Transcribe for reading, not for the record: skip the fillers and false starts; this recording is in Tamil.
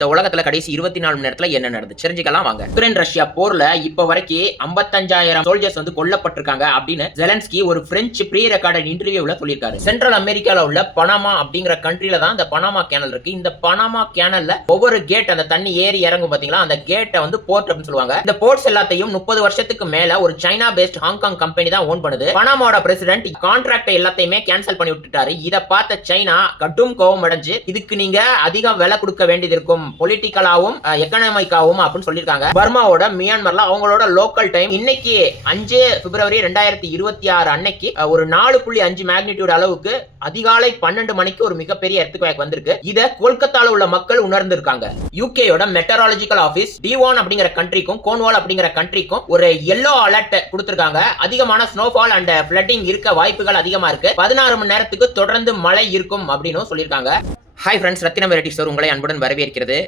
இந்த உலகத்துல கடைசி 24 மணி நேரத்துல என்ன நடந்துச்சு தெரிஞ்சுக்கலாம் வாங்க. உக்ரைன் ரஷ்யா போர்ல இப்ப வரைக்கும் 55,000 சோல்ஜர்ஸ் வந்து கொல்லப்பட்டிருக்காங்க அப்படின்னு ஜெலன்ஸ்கி ஒரு பிரெஞ்சு ப்ரீ ரெக்கார்டட் இன்டர்வியூல சொல்லியிருக்காரு. சென்ட்ரல் அமெரிக்கால உள்ள பனாமா அப்படிங்கிற கண்ட்ரில தான் இந்த பனாமா கேனல் இருக்கு. இந்த பனாமா கேனல்ல ஒவ்வொரு கேட் அந்த தண்ணி ஏறி இறங்கும் பாத்தீங்களா, அந்த கேட்டை வந்து போர்ட் அப்படின்னு சொல்லுவாங்க. இந்த போர்ட்ஸ் எல்லாத்தையும் 30 வருஷத்துக்கு மேல ஒரு சைனா பேஸ்ட் ஹாங்காங் கம்பெனி தான் ஓன் பண்ணுது. பனாமாவோட பிரசிடென்ட் கான்ட்ராக்ட் எல்லாத்தையுமே கேன்சல் பண்ணி விட்டுட்டாரு. இத பார்த்த சைனா கடும் கோபம் அடைஞ்சு இதுக்கு நீங்க அதிகம் விலை கொடுக்க வேண்டியது இருக்கும், பொலிட்டிக்கலாவும் எக்கனாமிக்காவும் அப்படின்னு சொல்லிருக்காங்க. பர்மாவோட மியான்மர்ல அவங்களோட லோக்கல் டைம் இன்னைக்கு 5 பிப்ரவரி 2026 அன்னைக்கு ஒரு 4.5 மேக்னிடியூட் அளவுக்கு அதிகாலை 12 மணிக்கு ஒரு மிகப்பெரிய எர்த்குவேக் வந்திருக்கு. இத கொல்கத்தால உள்ள மக்கள் உணர்ந்திருக்காங்க. யூகேயோட மெட்டராலஜிக்கல் ஆபீஸ் டிவான் அப்படிங்கிற கண்ட்ரிக்கும் கோன்வால் அப்படிங்கிற கண்ட்ரிக்கும் ஒரு yellow அலர்ட் கொடுத்திருக்காங்க. அதிகமான ஸ்னோஃபால் அண்ட் ஃப்ளட்டிங் இருக்க வாய்ப்புகள் அதிகமா இருக்கு. 16 மணி நேரத்துக்கு தொடர்ந்து மழை இருக்கும் அப்படின்னு சொல்லியிருக்காங்க. ஹாய் ஃப்ரெண்ட்ஸ், ரத்தினம் வெரைட்டி ஸ்டோர் உங்களை அன்புடன் வரவேற்கிறது.